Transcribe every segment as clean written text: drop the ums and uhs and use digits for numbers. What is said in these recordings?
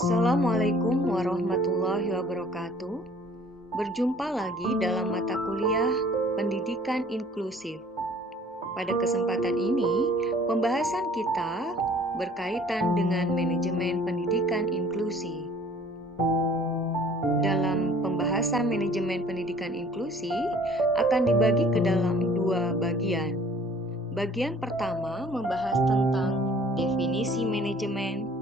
Assalamualaikum warahmatullahi wabarakatuh. Berjumpa lagi dalam mata kuliah Pendidikan Inklusif. Pada kesempatan ini, pembahasan kita berkaitan dengan manajemen pendidikan inklusi. Dalam pembahasan manajemen pendidikan inklusi akan dibagi ke dalam dua bagian. Bagian pertama membahas tentang definisi manajemen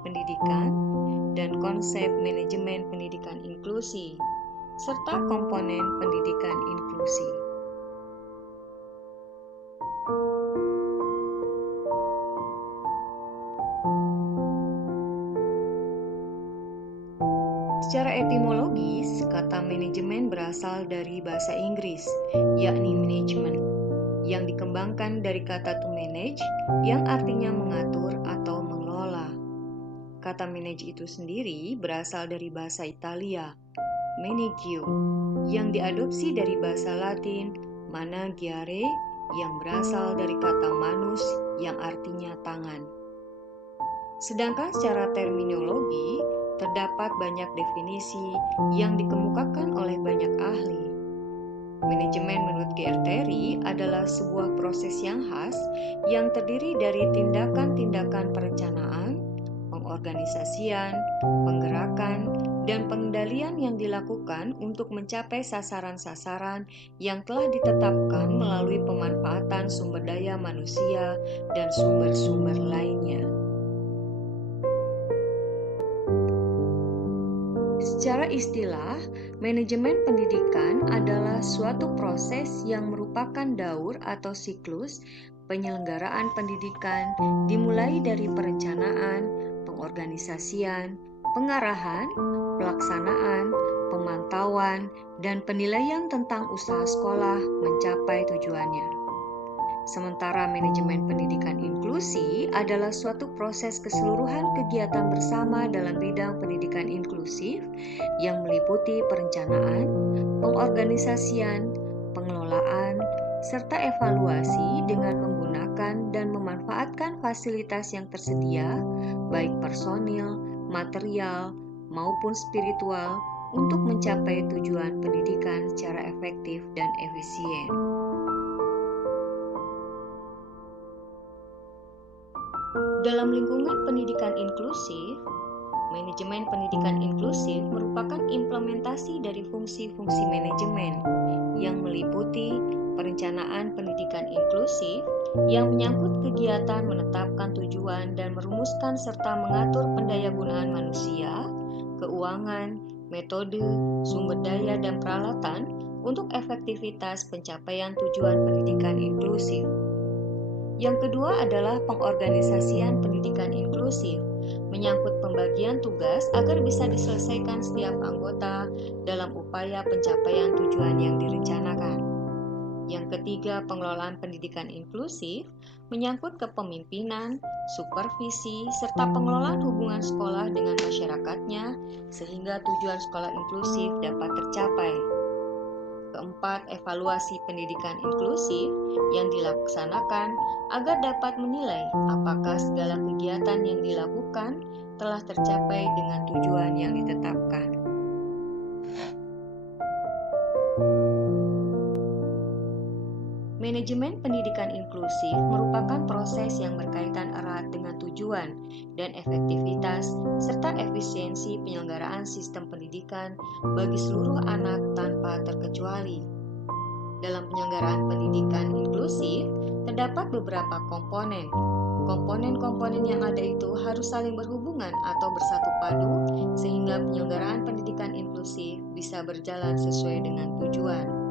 pendidikan, dan konsep manajemen pendidikan inklusi, serta komponen pendidikan inklusi. Secara etimologis, kata manajemen berasal dari bahasa Inggris, yakni management, yang dikembangkan dari kata to manage, yang artinya mengatur atau mengelola. Kata manage itu sendiri berasal dari bahasa Italia, managio, yang diadopsi dari bahasa Latin, managiare, yang berasal dari kata manus, yang artinya tangan. Sedangkan secara terminologi, terdapat banyak definisi yang dikemukakan oleh banyak ahli. Manajemen menurut Guerteri adalah sebuah proses yang khas yang terdiri dari tindakan-tindakan perencanaan, pengorganisasian, penggerakan, dan pengendalian yang dilakukan untuk mencapai sasaran-sasaran yang telah ditetapkan melalui pemanfaatan sumber daya manusia dan sumber-sumber lainnya. Secara istilah, manajemen pendidikan adalah suatu proses yang merupakan daur atau siklus penyelenggaraan pendidikan dimulai dari perencanaan, pengorganisasian, pengarahan, pelaksanaan, pemantauan, dan penilaian tentang usaha sekolah mencapai tujuannya. Sementara manajemen pendidikan inklusi adalah suatu proses keseluruhan kegiatan bersama dalam bidang pendidikan inklusif yang meliputi perencanaan, pengorganisasian, pengelolaan, serta evaluasi dengan menggunakan dan memanfaatkan fasilitas yang tersedia, baik personil, material, maupun spiritual, untuk mencapai tujuan pendidikan secara efektif dan efisien. Dalam lingkungan pendidikan inklusif, manajemen pendidikan inklusif merupakan implementasi dari fungsi-fungsi manajemen yang meliputi perencanaan pendidikan inklusif yang menyangkut kegiatan menetapkan tujuan dan merumuskan serta mengatur pendayagunaan manusia, keuangan, metode, sumber daya, dan peralatan untuk efektivitas pencapaian tujuan pendidikan inklusif. Yang kedua adalah pengorganisasian pendidikan inklusif, menyangkut pembagian tugas agar bisa diselesaikan setiap anggota dalam upaya pencapaian tujuan yang direncanakan. Yang ketiga, pengelolaan pendidikan inklusif, menyangkut kepemimpinan, supervisi, serta pengelolaan hubungan sekolah dengan masyarakatnya, sehingga tujuan sekolah inklusif dapat tercapai. Keempat, evaluasi pendidikan inklusif yang dilaksanakan agar dapat menilai apakah segala kegiatan yang dilakukan telah tercapai dengan tujuan yang ditetapkan. Manajemen pendidikan inklusif merupakan proses yang berkaitan erat dengan tujuan dan efektivitas serta efisiensi penyelenggaraan sistem pendidikan bagi seluruh anak tanpa terkecuali. Dalam penyelenggaraan pendidikan inklusif, terdapat beberapa komponen. Komponen-komponen yang ada itu harus saling berhubungan atau bersatu padu sehingga penyelenggaraan pendidikan inklusif bisa berjalan sesuai dengan tujuan.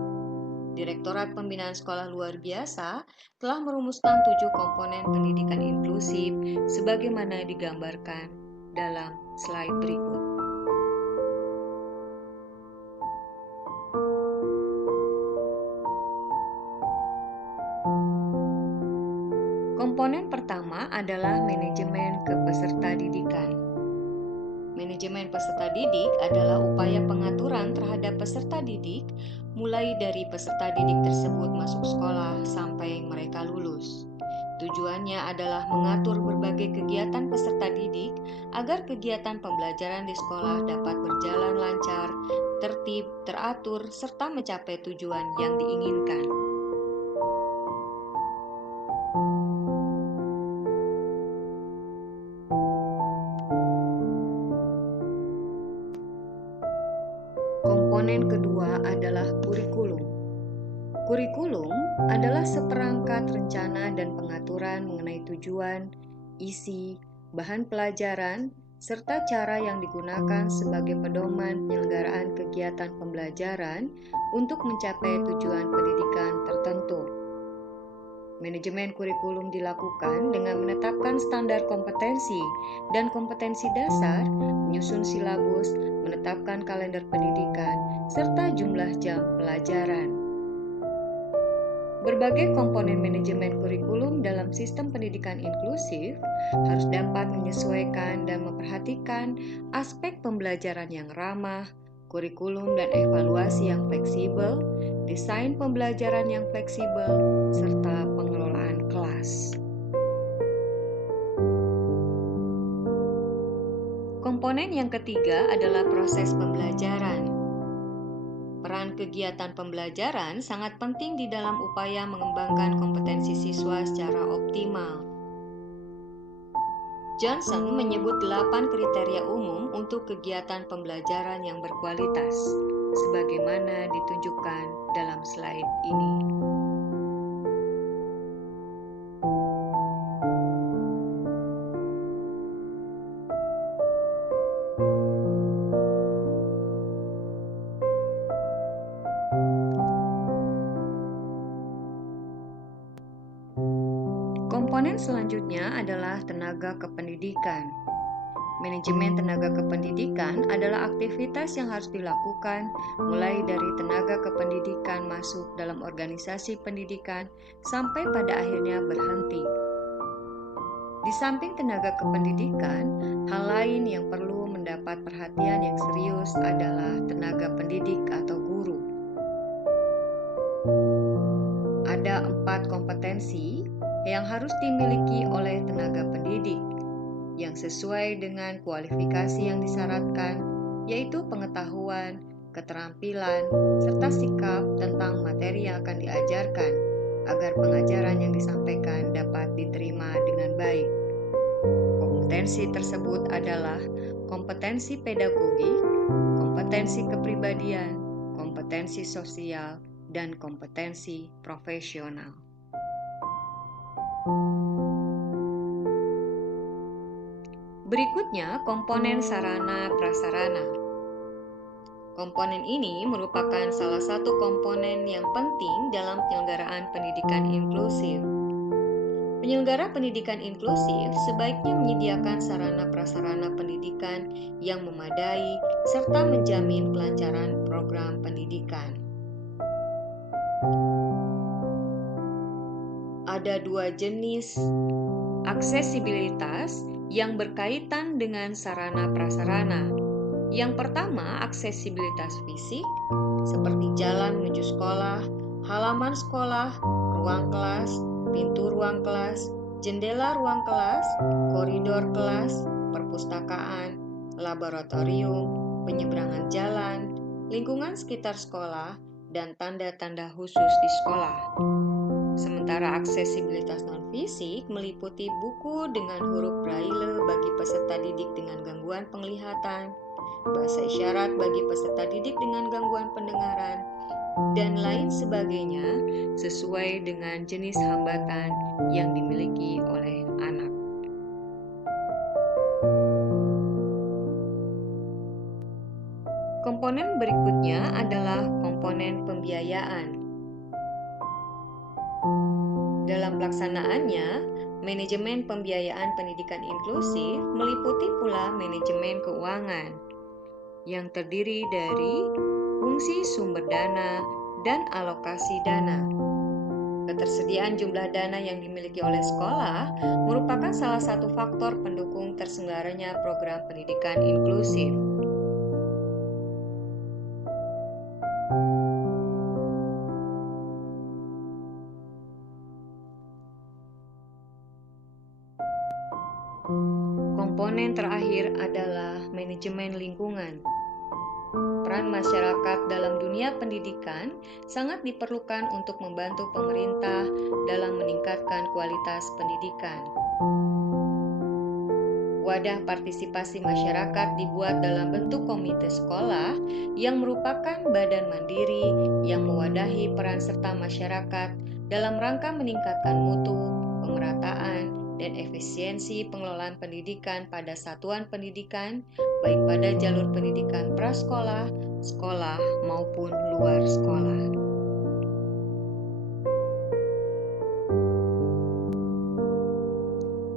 Direktorat Pembinaan Sekolah Luar Biasa telah merumuskan 7 komponen pendidikan inklusif sebagaimana digambarkan dalam slide berikut. Komponen pertama adalah manajemen peserta didikan. Manajemen peserta didik adalah upaya pengaturan terhadap peserta didik mulai dari peserta didik tersebut masuk sekolah sampai mereka lulus. Tujuannya adalah mengatur berbagai kegiatan peserta didik agar kegiatan pembelajaran di sekolah dapat berjalan lancar, tertib, teratur, serta mencapai tujuan yang diinginkan. Komponen kedua adalah kurikulum. Kurikulum adalah seperangkat rencana dan pengaturan mengenai tujuan, isi, bahan pelajaran, serta cara yang digunakan sebagai pedoman penyelenggaraan kegiatan pembelajaran untuk mencapai tujuan pendidikan tertentu. Manajemen kurikulum dilakukan dengan menetapkan standar kompetensi dan kompetensi dasar, menyusun silabus, menetapkan kalender pendidikan, serta jumlah jam pelajaran. Berbagai komponen manajemen kurikulum dalam sistem pendidikan inklusif harus dapat menyesuaikan dan memperhatikan aspek pembelajaran yang ramah, kurikulum dan evaluasi yang fleksibel, desain pembelajaran yang fleksibel, serta pengelolaan kelas. Komponen yang ketiga adalah proses pembelajaran. Peran kegiatan pembelajaran sangat penting di dalam upaya mengembangkan kompetensi siswa secara optimal. Johnson menyebut 8 kriteria umum untuk kegiatan pembelajaran yang berkualitas, sebagaimana ditunjukkan dalam slide ini. Komponen selanjutnya adalah tenaga kependidikan. Manajemen tenaga kependidikan adalah aktivitas yang harus dilakukan mulai dari tenaga kependidikan masuk dalam organisasi pendidikan sampai pada akhirnya berhenti. Di samping tenaga kependidikan, hal lain yang perlu mendapat perhatian yang serius adalah tenaga pendidik atau guru. Ada 4 kompetensi yang harus dimiliki oleh tenaga pendidik yang sesuai dengan kualifikasi yang disyaratkan, yaitu pengetahuan, keterampilan, serta sikap tentang materi yang akan diajarkan agar pengajaran yang disampaikan dapat diterima dengan baik. Kompetensi tersebut adalah kompetensi pedagogik, kompetensi kepribadian, kompetensi sosial, dan kompetensi profesional. Berikutnya, komponen sarana-prasarana. Komponen ini merupakan salah satu komponen yang penting dalam penyelenggaraan pendidikan inklusif. Penyelenggara pendidikan inklusif sebaiknya menyediakan sarana-prasarana pendidikan yang memadai serta menjamin kelancaran program pendidikan. Ada 2 jenis aksesibilitas yang berkaitan dengan sarana-prasarana. Yang pertama, aksesibilitas fisik, seperti jalan menuju sekolah, halaman sekolah, ruang kelas, pintu ruang kelas, jendela ruang kelas, koridor kelas, perpustakaan, laboratorium, penyeberangan jalan, lingkungan sekitar sekolah, dan tanda-tanda khusus di sekolah. Sementara aksesibilitas non-fisik meliputi buku dengan huruf braille bagi peserta didik dengan gangguan penglihatan, bahasa isyarat bagi peserta didik dengan gangguan pendengaran, dan lain sebagainya sesuai dengan jenis hambatan yang dimiliki oleh anak. Komponen berikutnya adalah komponen pembiayaan. Dalam pelaksanaannya, manajemen pembiayaan pendidikan inklusif meliputi pula manajemen keuangan yang terdiri dari fungsi sumber dana dan alokasi dana. Ketersediaan jumlah dana yang dimiliki oleh sekolah merupakan salah satu faktor pendukung terselenggaranya program pendidikan inklusif. Komponen terakhir adalah manajemen lingkungan. Peran masyarakat dalam dunia pendidikan sangat diperlukan untuk membantu pemerintah dalam meningkatkan kualitas pendidikan. Wadah partisipasi masyarakat dibuat dalam bentuk komite sekolah yang merupakan badan mandiri yang mewadahi peran serta masyarakat dalam rangka meningkatkan mutu, pemerataan, dan efisiensi pengelolaan pendidikan pada satuan pendidikan, baik pada jalur pendidikan prasekolah, sekolah, maupun luar sekolah.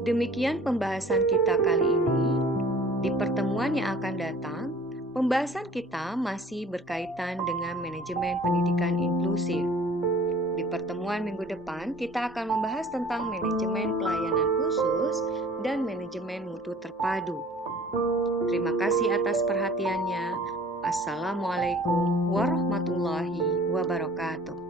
Demikian pembahasan kita kali ini. Di pertemuan yang akan datang, pembahasan kita masih berkaitan dengan manajemen pendidikan inklusif. Di pertemuan minggu depan, kita akan membahas tentang manajemen pelayanan khusus dan manajemen mutu terpadu. Terima kasih atas perhatiannya. Assalamualaikum warahmatullahi wabarakatuh.